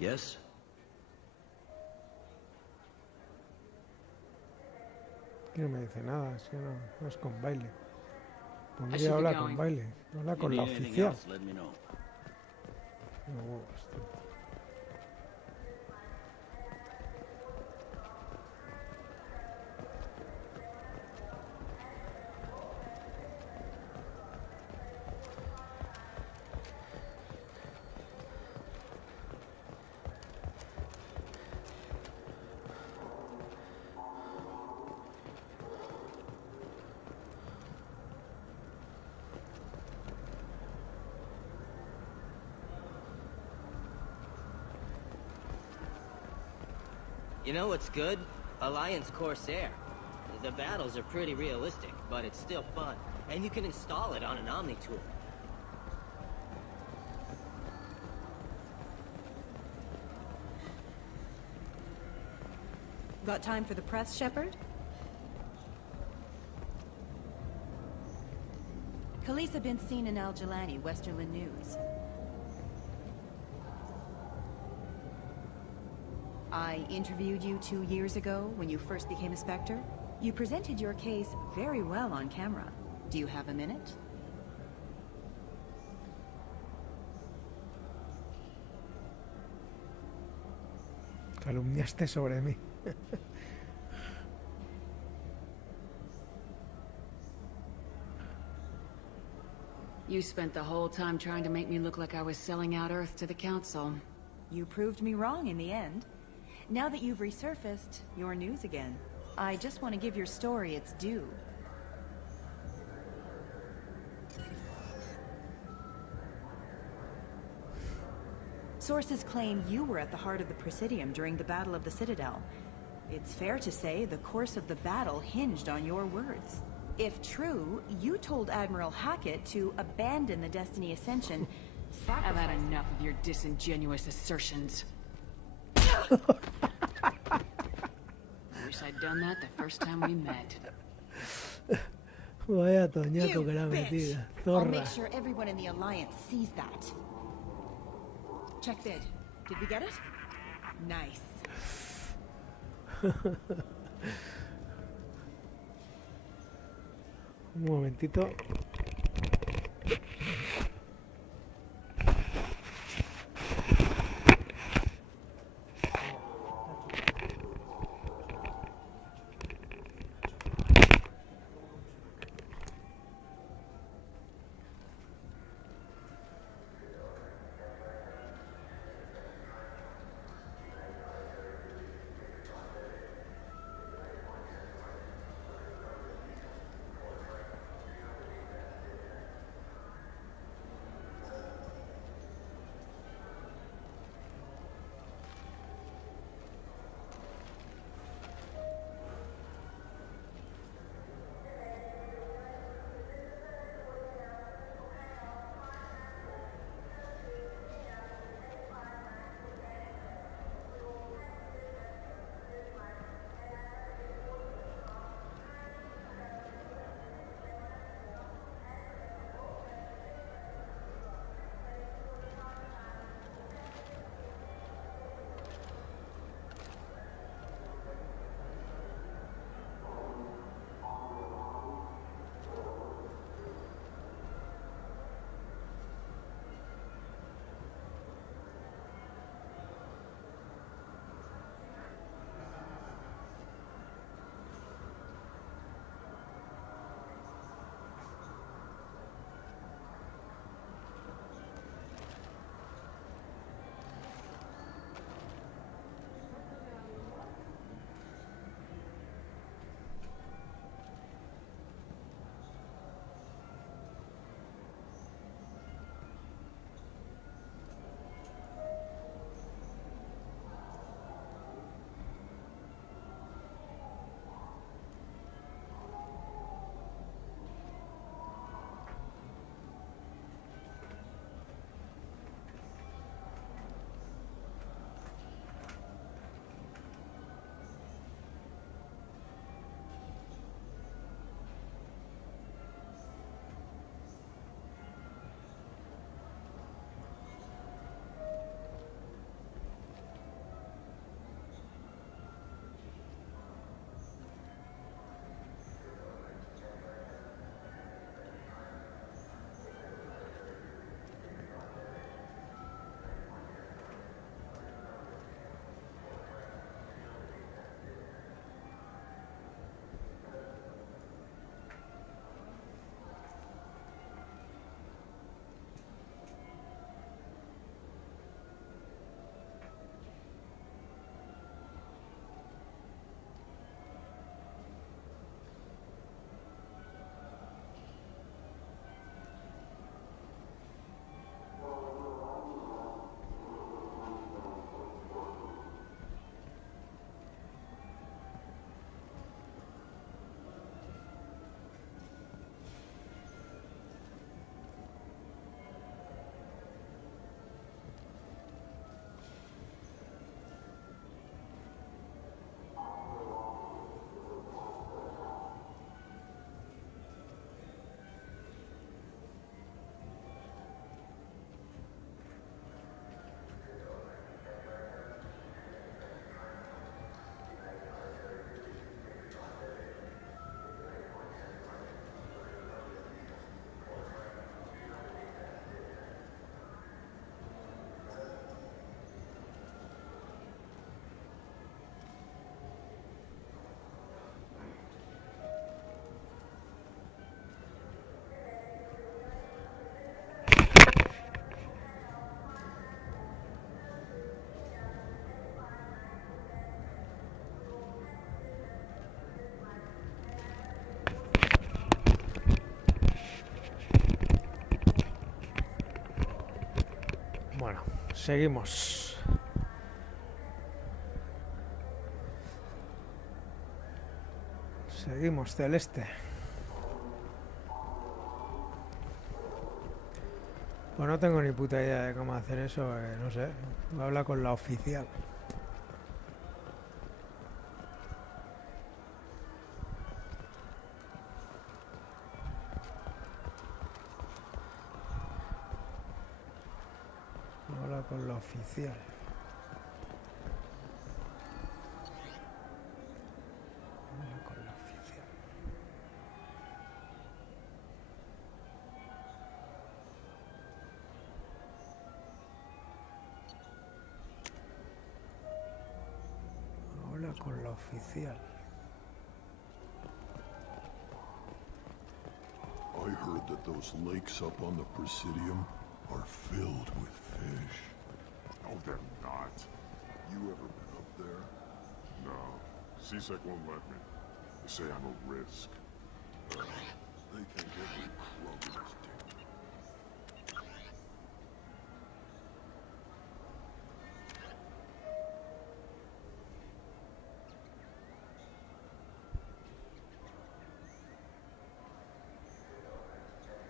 Yes? No me dice nada, es que no es con Bailey. I Pondría should be habla con going. Bailey, no habla If you con la need anything oficial. else, let me know. Qué huevos, tío. You know what's good? Alliance Corsair. The battles are pretty realistic, but it's still fun. And you can install it on an Omni tool. Got time for the press, Shepard? Khaleesa been seen in Al Jalani, Westerland News. I interviewed you 2 years ago when you first became a Spectre. You presented your case very well on camera. Do you have a minute? Calumniaste sobre mí. You spent the whole time trying to make me look like I was selling out Earth to the Council. You proved me wrong in the end. Now that you've resurfaced, you're news again. I just want to give your story its due. Sources claim you were at the heart of the Presidium during the Battle of the Citadel. It's fair to say the course of the battle hinged on your words. If true, you told Admiral Hackett to abandon the Destiny Ascension, I've had enough of your disingenuous assertions. Wish I'd done that the first time we met. Vaya toñaco que la metida. I'll make Zorra. sure everyone in the Alliance sees that. Check vid. Did we get it? Nice. Un momentito. seguimos. Seguimos, Celeste. Pues no tengo ni puta idea de cómo hacer eso, no sé. Voy a hablar con la oficial. Voy a hablar con la oficial. Con la oficial. I heard that those lakes up on the Presidium are filled with fish. No, they're not. You ever been up there? No. CSEC won't let me. They say I'm a risk. They think every crumb is dangerous.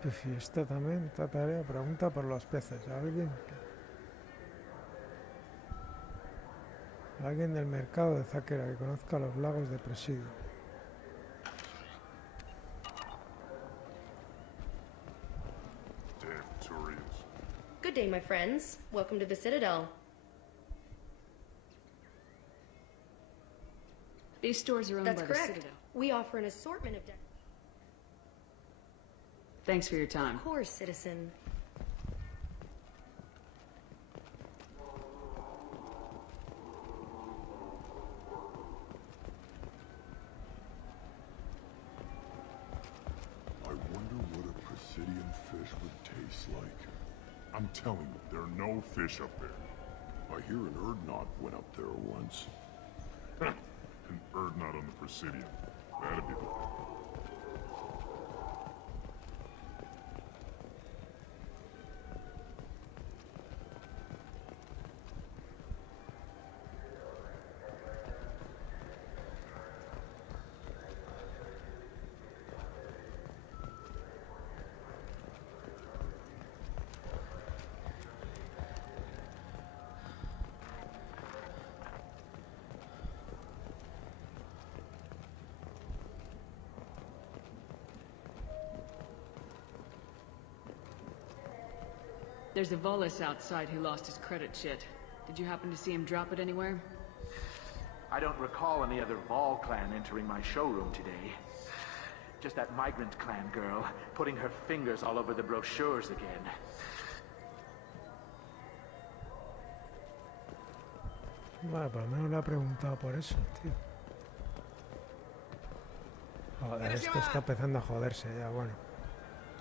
Qué fiesta también, esta tarea, pregunta por los peces. Alguien del mercado de Zaquera que conozca los lagos de Presidio. Good day, my friends. Welcome to the Citadel. These stores are owned That's by the correct. Citadel. We offer an assortment of... Thanks for your time. Of course, citizen. I wonder what a Presidium fish would taste like. I'm telling you, there are no fish up there. I hear an Erdnot went up there once. An Erdnot on the Presidium. That'd be the... There's a Volus outside who lost his credit shit. Did you happen to see him drop it anywhere? I don't recall any other Vol clan entering my showroom today. Just that migrant clan girl putting her fingers all over the brochures again. Vale, por lo menos le ha preguntado por eso, tío. Joder, esto está empezando a joderse ya, bueno.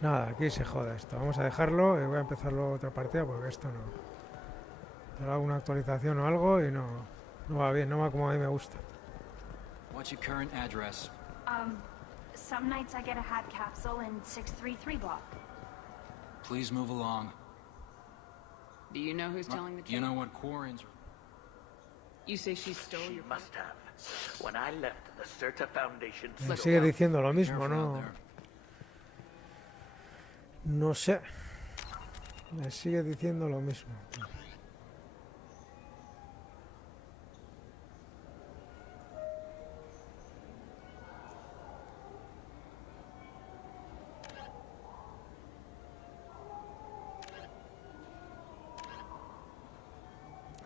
Nada, aquí se jode esto. Vamos a dejarlo y voy a empezar luego otra partida porque esto no... Hacer alguna actualización o algo y no va bien, no va como a mí me gusta. What's your current address? Some nights I get a hat capsule in 633 block. Please move along. Do you know who's telling the truth? You know what Quarren's... You say she stole She your... must have. When I left the Certa Foundation... Me sigue diciendo lo mismo, ¿no? No sé. Me sigue diciendo lo mismo.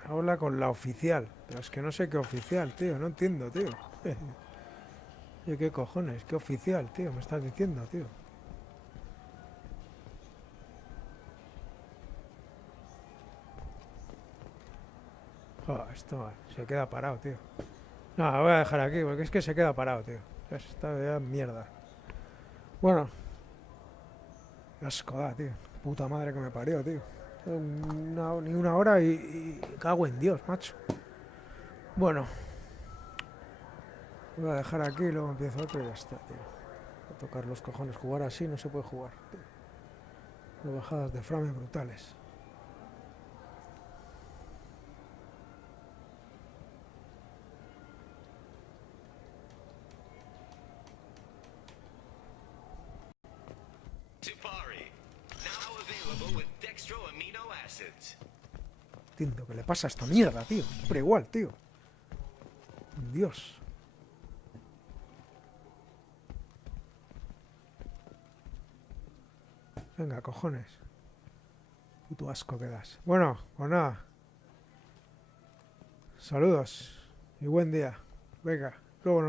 Habla con la oficial. Pero es que no sé qué oficial, tío. No entiendo, tío. ¿Y qué cojones? ¿Qué oficial, tío? Me estás diciendo, tío. Joder, esto se queda parado, tío. No, lo voy a dejar aquí porque es que se queda parado, tío. Esta ya mierda. Bueno. Qué asco da, tío. Puta madre que me parió, tío. Ni una hora y cago en Dios, macho. Bueno. Voy a dejar aquí y luego empiezo otro y ya está, tío. Voy a tocar los cojones. Jugar así no se puede jugar, tío. Las bajadas de frame brutales. Entiendo qué le pasa a esta mierda, tío. Pero igual, tío. Dios. Venga, cojones. Puto asco que das. Bueno, pues nada. Saludos y buen día. Venga, luego nos